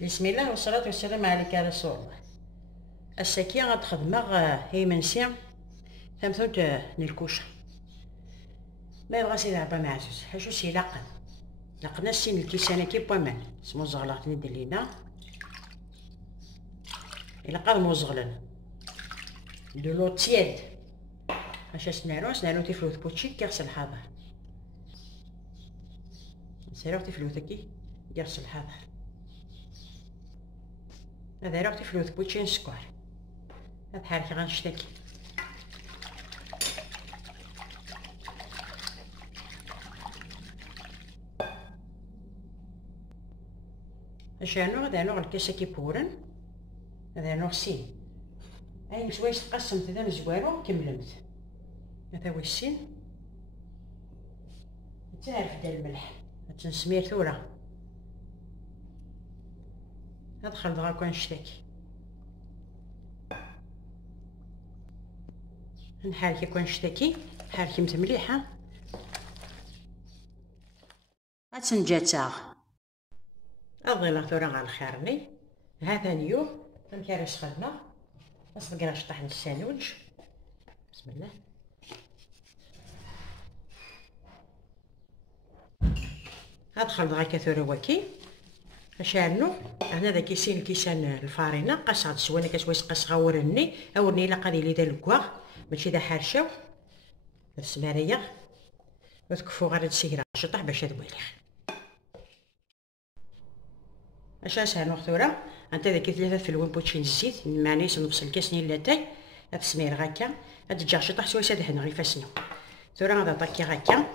بسم الله والصلاة والسلام عليك يا رسول الله. الساكي غتخدمغ هيمنسي ثمثوت نلكوشة ما يبغاش يلعب معزوز حاشو سي لقنا السين الكيسانة كي بومان سمو زغلاط ندلينا إلا قاد موزغلن دو لو تياد حاشا نارو تيفلوث بوتشي كيغسل الحاضر نسيرو تيفلوث كي كيغسل الحاضر هذا راه تيفلوث بوتشي نسكر هاد حالك غنشتكي اشانو هذا نوع الكاسة كي بورن هذا نوع سين اي شويه تقسمت هذا مزوارو كملمت هذا هو السين تعرف ديال الملح تنسمير ثورة هاد خلط غاكو نشتكي نحالكي كون نشتكي حالكي متمليحة غتنجاتاغ الظل ثورة على الخيرني هذا اليوم نكرش خدمة نصدق راش طحن الساندويتش بسم الله هاد خلط غا كثورة وكي اشانو هنا ذا كيسان الفارينة قاس هاد السوانة كتويس قاس غاورني اورني الا قادي لي دا الكواغ ماشي دا حارشاو السمارية وتكفو غير هاد السيكرا شطح باش تبويليخ اش سهل ثورة انت ذاك 3 فلوين بوتشين الزيت معانيس نفس الكاس نيل لاتاي هاد السمير غاكا هاد الدجاج شطح سويس هاد هنا غير فاسنو ثورة هذا طاكي غاكا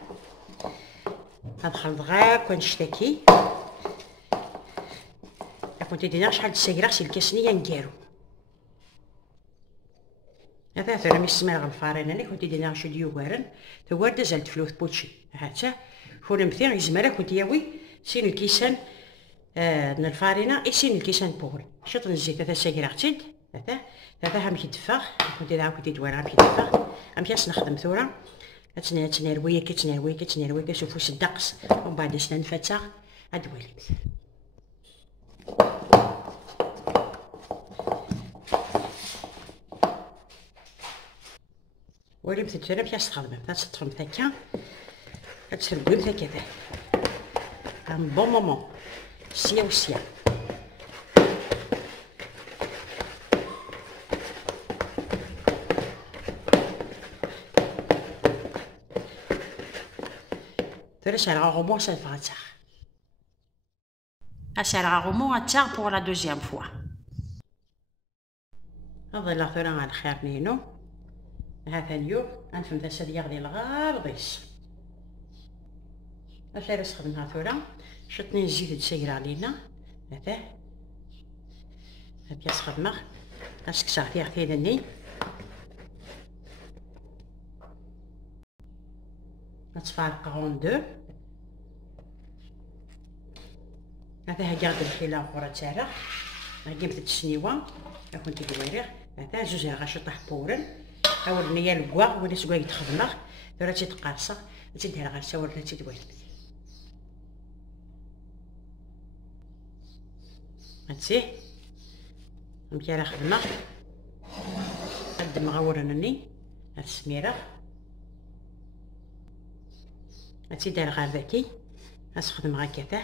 هاد خلط غاك ونشتكي كنت دينا شحال السيكرا سي الكاسنيه نكارو هذا ثورة ميسمير غالفارين انا كنت دينا شي ديوغارن ثوار زالت فلوث بوتشي هاتا فورن مثير يزمرا كنت ياوي سين الكيسان من الفارينة سين الكيسان بور شط الزيت هذا ساكرا غتيد هذا هم كيدفى كنت داعا كنت دوار هم كيدفى هم كاس نخدم ثورة تنارويه كشوفو الدقس ومن بعد شنا نفتح هاد وليت وليت تتجرب كاس تخدم تطفم هكا تسرقوم هكذا ان بون مومون سيا وسيا ça sera vraiment ça va ça. Ça sera vraiment ça pour la deuxième fois. هذا لا ثورة على الخير نينو هذا اليوم نفهم ذا سد يغلي الغالبيس اش راس خدمها ثورة شطني الزيت تسير علينا هذا بياس خدمه اسكسا فيها ثاني نتفارق غون دو هذا هاكا الحيلة اخرى تاعها هاكا مثل السنيوه كنت دويريه هذا جوج غاشطح بورن اول نيا الكوا ولا سكوا يتخدمه ثورة تيتقاصه تدير غاسه ولا تدوير هانتي مكيرا خدمه قد مغورنني هاد السميره هانتي داير غير ذاكي غنخدم غا كذا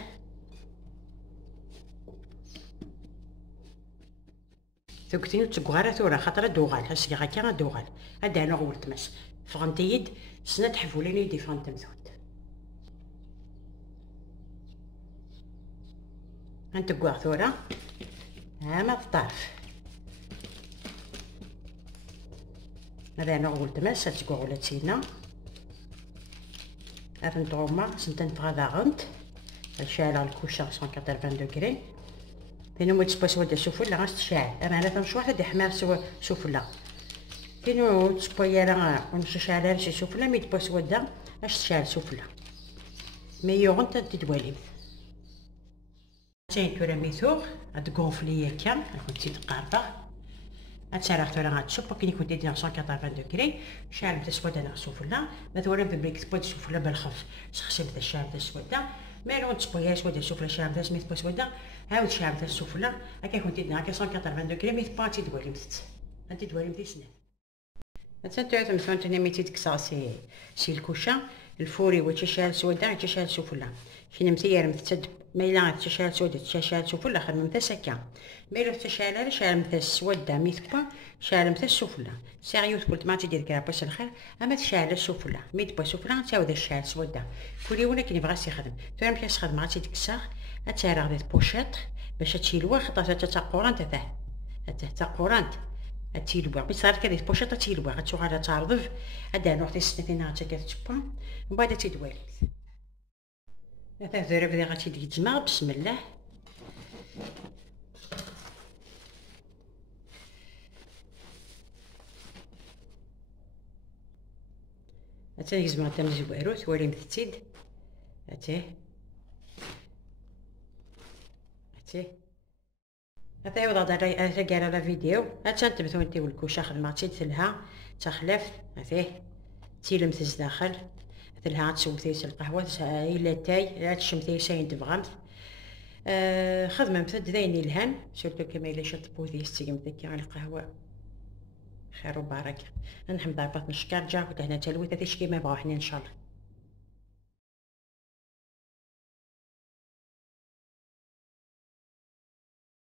ثوكتينو تكوغارا ثورة خاطر دوغال هاسكي غاكا دوغال هادا انا غورت ماس فغنتيد سنة تحفوليني يدي فغنت مثوت هانتكوغ ثورة هاما الطرف هذا انا غولت ماس هاتكوغ ولا تسينا افنت غوما سنتن فغادا غنت الشاعلة الكوشة 180 دوغري فينو ما تسباس ودا سوفلا غاستشعل انا على تنشوح هادي حمار سوفلا فينو تسبايا راه ونص شعلة شي سوفلا مي تباس ودا اش تشعل سوفلا مي يوغنت تدوالي تاين تورا ميثوغ هاد كونفلي هكا كنتي تقاربه هاتسالغ تورا غاتشوب كي كنت دير 180 دوغري شعل بدا سودا انا سوفلا مثلا في بريك تبدا سوفلا بالخف شخصي بدا شعل بدا سودا مالو تصبويها سودا السفلى شامتها سميت با سودا عاود شامتها السفلى هكا كنتي هكا 180 دوغري ميت باتي دوالمت انت دوالمتي سنان تنتو مثلا تنميتي تكسا سي الكوشة الفوري وتشال سودا تشال سفلى فين متيار متسد ميلا تشال سودا تشال سفلى خدمتها سكا ميلو تشال شالمتها السودا ميت با شالمتها السفلى سيريو قلت ما تدير كرا باش الخير اما تشال السفلى ميت با سفلى تعاود الشال سودا كولي ولا كي بغا يخدم تو ملي تخدم عاد تكسا اتارا غير بوشيط باش تشيلوها خاطر تا قورانت تا قورانت التيلبوا بصار كذا بوشطه تيلبوا غتشوف على تعرضف هذا نوع تاع السنتين عاد كتشبا ومن بعد تيدوالي هذا الذرب اللي غتيدي يتجمع بسم الله هاتي يجمع تم زوارو ثوالي مثتيد هاتي هذا يوضع على لا فيديو هاتشان تبثو انتي والكوشة خدماتي تلها تخلف هذه تيلمت الزداخل تلها تسوثيس القهوة إلا تاي لا تشمثي ساين تبغمت خدمة مثل ذيني الهن سورتو كما إلا شطبو ذي استيقمتك على القهوة خير وبركة نحمد ربي نشكر جا وتهنا تلوثة تشكي ما بغاو حنا إن شاء الله.